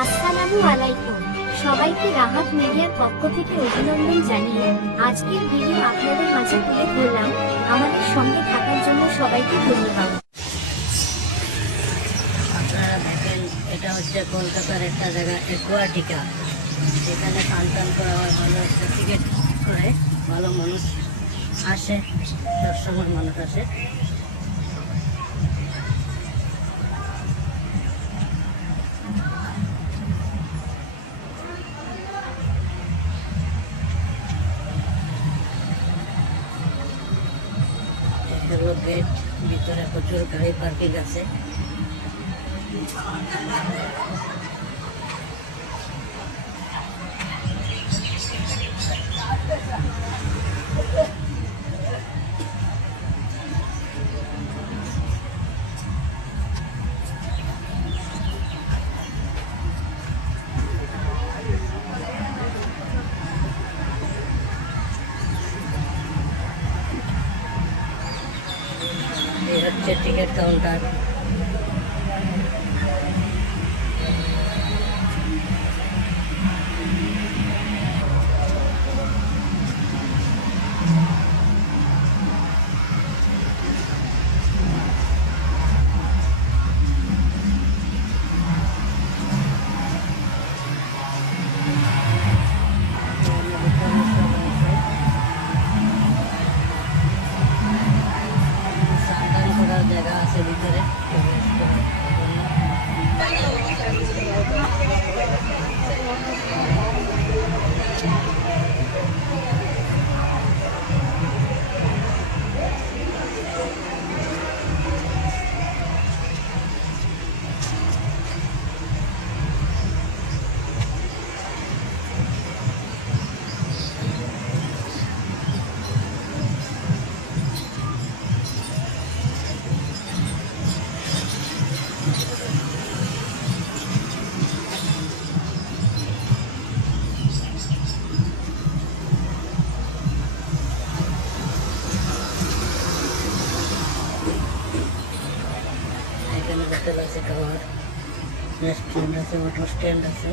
আসসালামু আলাইকুম, সবাইকে রাহাত মিডিয়ার পক্ষ থেকে অভিনন্দন জানিয়ে আজকের ভিডিও আপনাদের মাঝে তুলে ধরলাম। আমাদের সঙ্গে থাকার জন্য সবাইকে ধন্যবাদ। আপনারা দেখেন, এটা হচ্ছে কলকাতার একটা জায়গা একুয়াটিকা। এখানে টান টান করা হয়, ভালো একটা টিকিট করে ভালো মানুষ আসে, সবসময় মানুষ আসে। গেট, ভিতরে প্রচুর গাড়ি পার্কিং আছে। এই হচ্ছে টিকিট কাউন্টার। সাবধান করার জায়গা আছে ভিতরে। এখানে হোটেল আছে, খাবার রেস্টুরেন্ট আছে, অটো স্ট্যান্ড আছে।